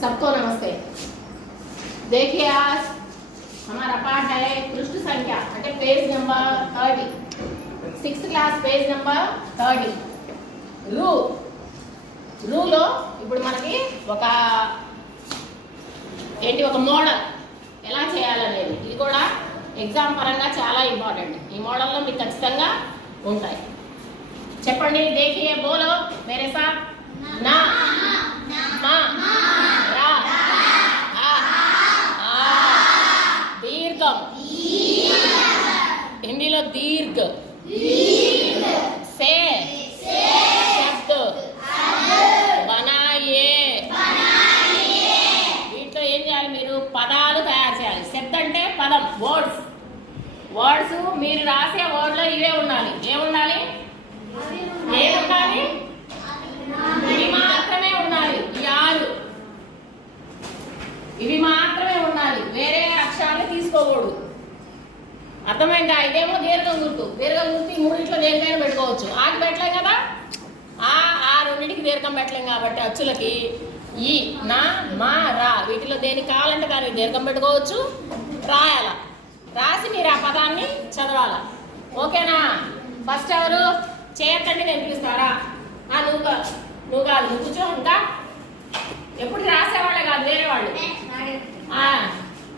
सबको नमस्ते। देखिए आज हमारा पाठ है पृष्ठ संख्या అంటే page number 30 6th class page number 30 రూలో ఇప్పుడు మనకి ఒక మోడల్ ఎలా చేయాలనేది ఇది కూడా ఎగ్జామ్ పరంగా చాలా ఇంపార్టెంట్। ఈ మోడల్లో మీకు ఖచ్చితంగా ఉంటాయి। చెప్పండి, देखिए बोलो मेरे साथ। ना మా రా ఆ దీర్ఘం హిందీలో దీర్ఘ से शब्द बनाइए। వీటిలో ఏం చేయాలి, మీరు పదాలు తయారు చేయాలి। శబ్ద అంటే పదం, వర్డ్స్ మీరు రాసే వర్డ్లో ఇవే ఉండాలి। ఏముండాలి? ఇవి మాత్రమే ఉండాలి। ఇవి మాత్రమే ఉండాలి, వేరే అక్షరాలు తీసుకోకూడదు। అర్థమైందా? ఇదేమో దీర్ఘం గుర్తు ఈ మూడింట్లో దేనికైనా పెట్టుకోవచ్చు। ఆకి పెట్టలేం కదా, ఆ రెండింటికి దీర్ఘం పెట్టలేం కాబట్టి అచ్చులకి ఈ నా మా రా వీటిలో దేనికి కావాలంటే దానికి దీర్ఘం పెట్టుకోవచ్చు, రాయాల। రాసి మీరు ఆ పదాన్ని చదవాల। ఓకేనా? ఫస్ట్ ఎవరు చేయొద్దండి, నేను పిలుస్తారా? నువ్వు కాదు, నువ్వు కూర్చో। ఇంకా ఎప్పుడు రాసేవాళ్ళే కాదు, వేరే వాళ్ళు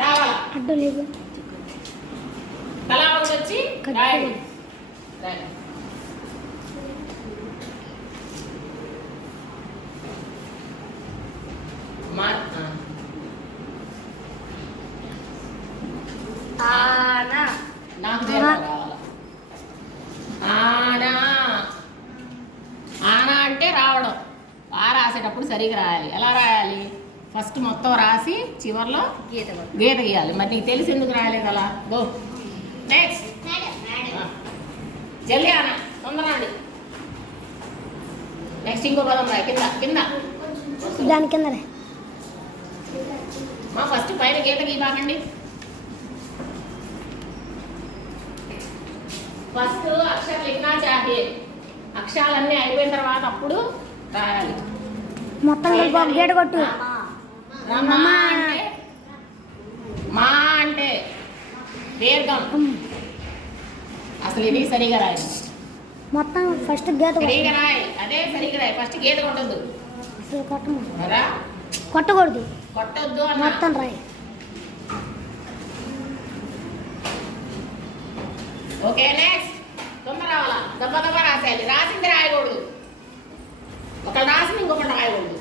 రావాలా। తలా ఒకటి వచ్చి రాయండి। నాకు రావాలా? ఆనా అంటే రావడం। రాసేటప్పుడు సరిగా రాయాలి। ఎలా రాయాలి? ఫస్ట్ మొత్తం రాసి చివర్లో గీత గీయాలి। మరి నీకు తెలిసి ఎందుకు రాయలేదు అలా? Go next. జల్దీ ఆనా, తొందర అండి। నెక్స్ట్ ఇంకో పదం రాయి, కింద దాని కింద మా ఫస్ట్ పైన గీత గీబాకండి। ఫస్ట్ అక్షర లిఖనా చాహియే। అక్షరాలన్నీ అయిపోయిన తర్వాత అప్పుడు రాయాలి। మొత్తం గీత కొట్టు। మా అంటే దీర్ఘం। అసలు ఇది సరిగా రాయి, మొత్తం ఫస్ట్ గీత సరిగా రాయి। అదే సరిగా రాయి, ఫస్ట్ గీత కొట్టద్దు। అసలు కొట్టకూడదు మొత్తం రాయి। Okay next. తొందర రావాలా, దెబ్బ రాసేయాలి। రాసింది రాయకూడదు, ఒకళ్ళు రాసింది ఇంకొకటి రాయకూడదు।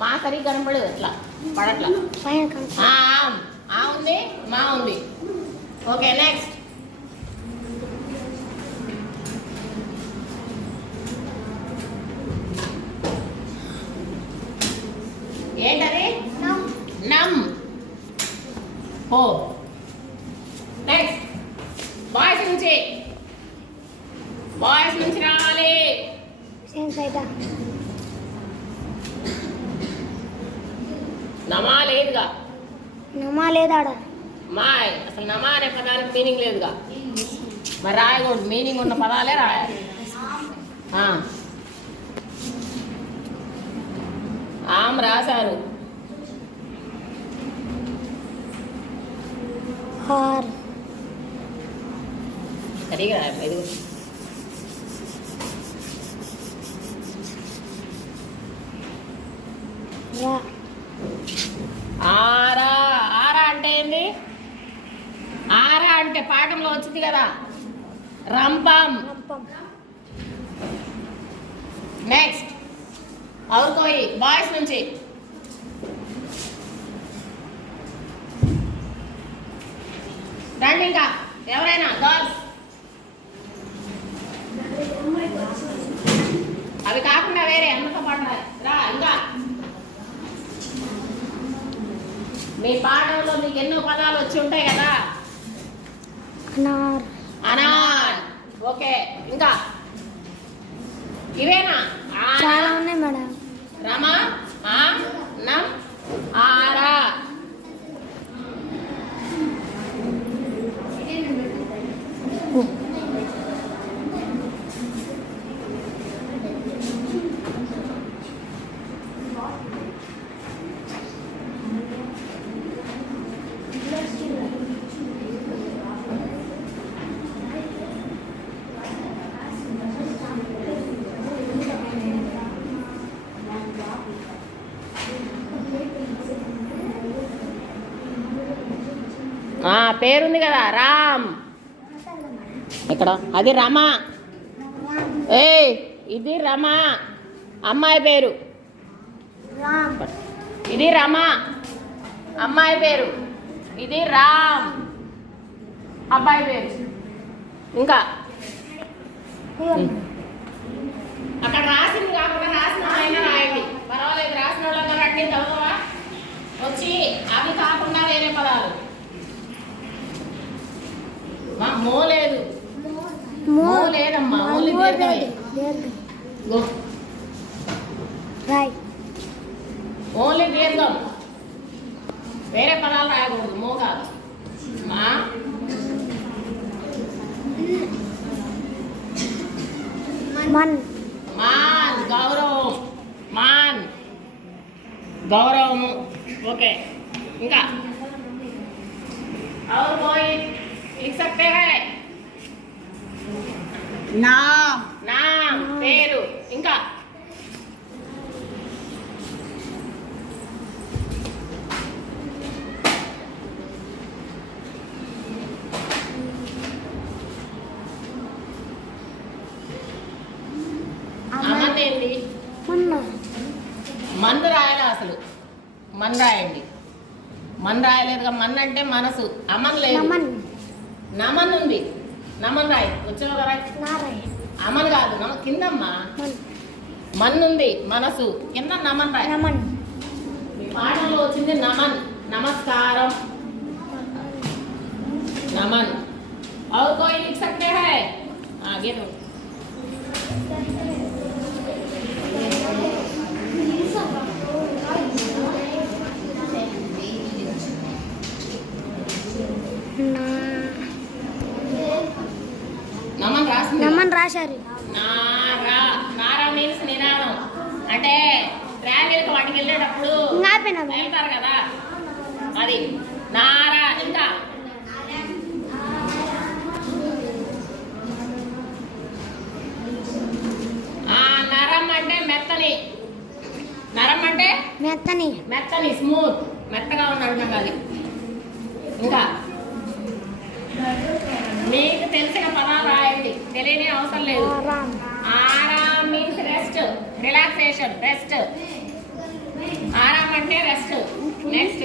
మా సరిగ్గా కనపడదు, అట్లా పడట్లా। ఉంది, మా ఉంది। Okay next. ఏంటది? నమ్ పో। నెక్స్ట్ బాయ్స్ నుంచి రావాలి। నమా లేదుగా, నమా లేదాడ మాయ్ అసలు నమా అనే పదానికి మీనింగ్ లేదుగా, మరి రాయకూడదు। మీనింగ్ ఉన్న పదాలే రాయాలి। ఆమ్ రాశారు। సరిగా రాయలేదు। ఆరా అంటే ఏంది? ఆరా అంటే పాఠంలో వచ్చింది కదా, రంపం। నెక్స్ట్ और कोई బాయ్స్ నుంచి రండి। ఇంకా ఎవరైనా గర్ల్స్? అవి కాకుండా వేరే అందరితో పాటు రా। ఇంకా మీ పాఠంలో మీకు ఎన్నో పదాలు వచ్చి ఉంటాయి కదా। అనార్ ఓకే। ఇంకా ఇవేనా? చాలా ఉన్నాయి మేడం। రమ నం ఆరా। పేరుంది కదా రామ్. ఇక్కడ అది రమ. ఏయ్ ఇది రమ అమ్మాయి పేరు. రామ్. ఇది రమ అమ్మాయి పేరు. ఇది రామ్ అబ్బాయి పేరు. ఇంకా అక్కడ రాసింది కాకుండా రాసిన ఆయన రాయండి, పర్వాలేదు. రాసిన వాళ్ళగా రండి, చదవవా వచ్చి. అవి కాకుండా వేరే పదాలు. మో లేదు, మో లేదమ్మా, ఓన్లీ దీర్ఘమే. గో. రాయ్. ఓన్లీ దీర్ఘం, వేరే పదాలు రాయకూడదు. మో కాదు. మా మన్. మాన్ గౌరవం. మాన్ గౌరవము. ఓకే. ఇంకా और कोई लिख सकते हैं? नाम. नाम పేరు. ఇంకా అమన్ ఏంటి? మన్న. మన్ రాయాలి అసలు. మన్ రాయండి. మన్ రాయలేదుగా. మన్ అంటే మనసు. అమన్ లేదు. నమన్. నమన్ ఉంది. నమన్ రాయి. వచ్చావు కదా. నారాయ్. అమన్ కాదు, కిందమ్మా మన్. మన్ ఉంది, మనసు. కింద నమన్ రాయి. నమన్. మీ పాఠంలో వచ్చింది నమన్, నమస్కారం. नमन. और कोई लिख सकते हैं? आगे दो. నమన్ రాసింది. నమన్ రాశారు. నారా. నారా మీన్స్ నినాదం. అంటే ట్రావెల్కి వాటికి వెళ్ళేటప్పుడు వెళ్తారు కదా, అది నారా. ఇంకా నరం అంటే మెత్తని. నరం అంటే మెత్తని. మెత్తని, స్మూత్, మెత్తగా ఉన్నట్టు అది. ఇంకా మీకు తెలిసిన పదాలు రాయండి, తెలియని అవసరం లేదు. ఆరామ్. ఆరామ్ మీన్స్ రెస్ట్, రిలాక్సేషన్, రెస్ట్. ఆరామ్ అంటే rest. Next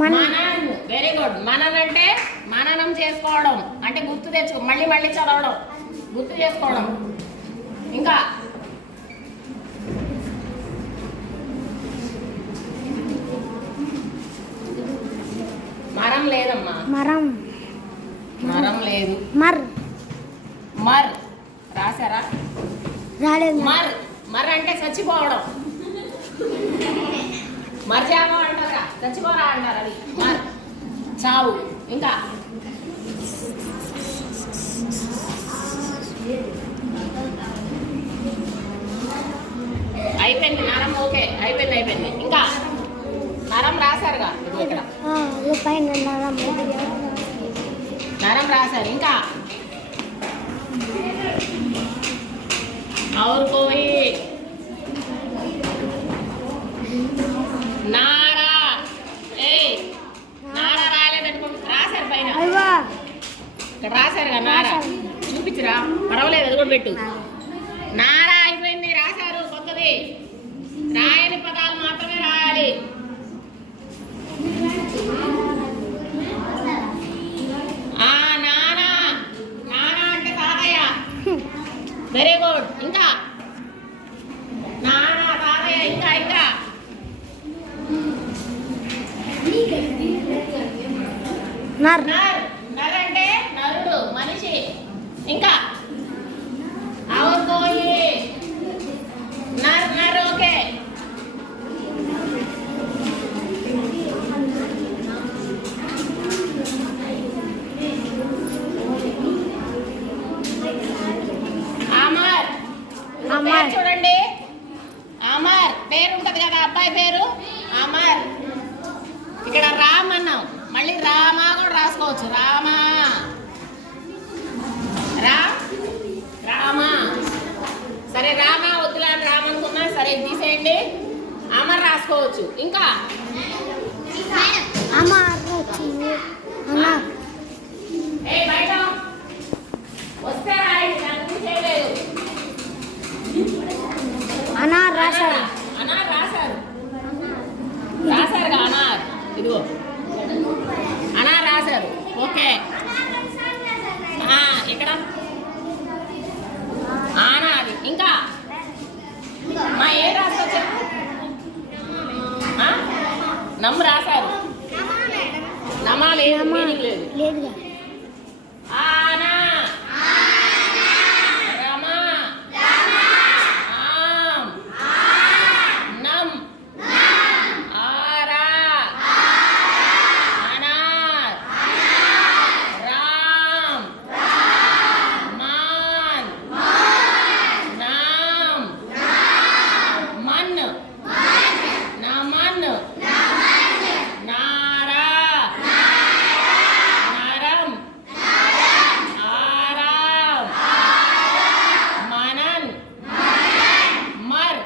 Manan. Very good. Manan అంటే మననం చేసుకోవడం, అంటే గుర్తు తెచ్చుకో, మళ్ళీ మళ్ళీ చదవడం, గుర్తు చేసుకోవడం. ఇంకా మరం లేదమ్మా. మరం. మరం లేదు. మర్. మర్ రాశారా? రాలేదు. మర్. మర్ అంటే చచ్చిపోవడం. మర్జామో అంటారా, చచ్చిపోరా అంటారు. అది మర్, చావు. ఇంకా అయిపోయింది. నరం ఓకే, అయిపోయింది అయిపోయింది. ఇంకా నరం రాశారుగా, ఇది ఇక్కడ పైన నరం. నరం రాశారు. ఇంకా और कोई? నారా. ఏ నారా రాయలేదనుకోండి, రాశారు పైన. ఇక్కడ రాశారు కదా నారా. చూపించురా, పర్వాలేదు, అది కూడా పెట్టు. నారా అయిపోయింది, రాశారు. కొత్తది రాయని పదాలు మాత్రమే రాయాలి. నానా. నానా అంటే తాతయ్య. Very good. ఇంకా నానా, తాతయ్య. ఇంకా ఇంకా నర్. నర్. నర్ అంటే నరుడు, మనిషి. ఇంకా और कोई? नर. नर ओके. అమర్. అమర్ చూడండి. అమర్ పేరు ఉంటది కదా, అబ్బాయి పేరు అమర్. ఇక్కడ రామ్ అన్నాం, మళ్ళీ రామా కూడా రాసుకోవచ్చు. రామా. రామా. సరే రామా వద్దులా అని రామ్ అనుకున్నా, సరే తీసేయండి. అమర్ రాసుకోవచ్చు. ఇంకా అమర్ వచ్చింది అన్నారు ఏ బయట వస్తే రాయి, నాకు చేయలేదు. అన్నారు రాశారు అనార్ రాశారు. రాశారుగా అనార్, ఇదిగో అనార్ రాశారు. ఓకే ఇక్కడ ఆనాది. ఇంకా మా ఏ రాస్తా చెప్పు. నమ్ము రాశారు. నమా లేదు, మీనింగ్ లేదు. లేదుగా ఆనా రమా ఆం నమ్ ఆరా అనార్ రామ్ మాన్ నామ్ మన్ నమన్ నారా నరం ఆరాం మనన్ మర్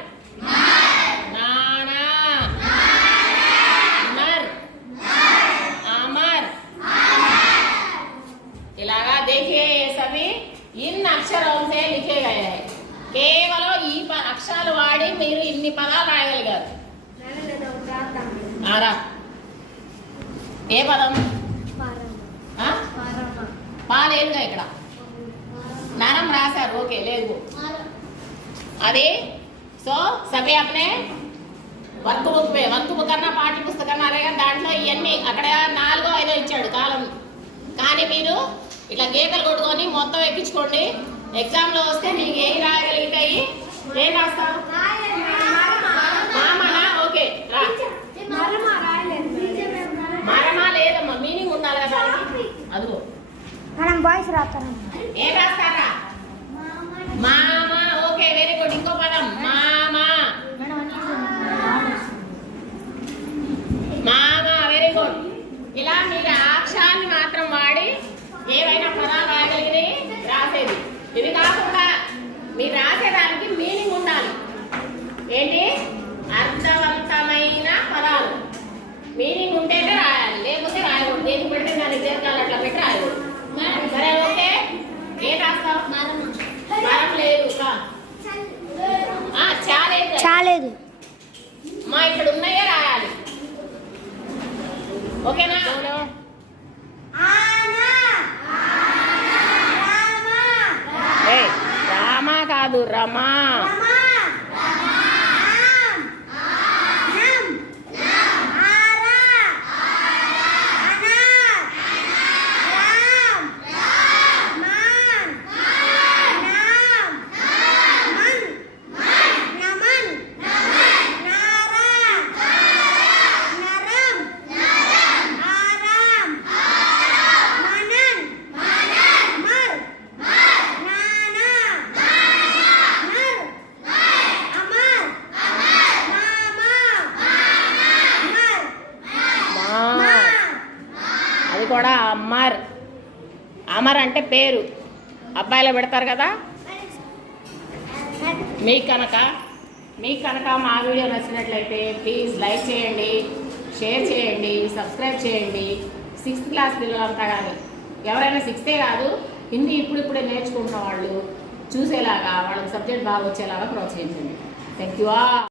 నానా नर अमर। इलागा देखिए ये सभी इन अक्षरों से लिखे गए हैं. కేవలం ఈ అక్షరాలు వాడి మీరు ఇన్ని పదాలు రాయగలిగారు. ఆరా ఏ పదం? పా లేదుగా ఇక్కడ. నరం రాశారు. ఓకే లేదు అది. సో సభి అప్నే వర్క్ బుక్ కన్నా పాఠ్య పుస్తకం అలాగే దాంట్లో ఇవన్నీ అక్కడ 4 5 ఇచ్చాడు కాలం. కానీ మీరు ఇట్లా గీతలు కొట్టుకొని మొత్తం ఎక్కించుకోండి. ఎగ్జామ్లో వస్తే మీకు ఏం రాయగలుగుతాయి? ఏం రాస్తావు? మామనా? ఓకే రా. మరమా లేదమ్మా, మీనింగ్ ఉండాలి కదా అదిగో. మనం బాయ్స్ రాస్తారమ్మా. ఏం రాస్తారా? మామ. Okay very good. ఇంకో పదం మామ. మామ వెరీ గుడ్. ఇలా మీరు అక్షరాన్ని మాత్రం వాడి ఏవైనా పదాలు రాయగలిగినవి రాసేది. ఇది కాకుండా మీరు రాసేదానికి మీనింగ్ ఉండాలి. ఏంటి? అర్థవంతమైన పదాలు. మీనింగ్ ఉంటేనే రాయాలి, లేకపోతే రాయకూడదు. దేనికి పెడితే దానికి దీర్ఘాలు అట్లా పెట్టి రాయకూడదు. సరే ఓకే. ఏం రాస్తావు? మరం లేదు. చాలేదు మా ఇక్కడ ఉన్నాయే రాయాలి. ఓకేనా? రామా కాదు, రమా. అది కూడా అమర్. అమర్ అంటే పేరు. అబ్బాయిలో పెడతారు కదా. మీకు కనుక మా వీడియో నచ్చినట్లయితే ప్లీజ్ లైక్ చేయండి, షేర్ చేయండి, సబ్స్క్రైబ్ చేయండి. 6th క్లాస్ పిల్లలంతా కానీ ఎవరైనా 6th కాదు, హిందీ ఇప్పుడిప్పుడే నేర్చుకుంటున్న వాళ్ళు చూసేలాగా, వాళ్ళకి సబ్జెక్ట్ బాగా వచ్చేలాగా ప్రోత్సహించండి. Thank you.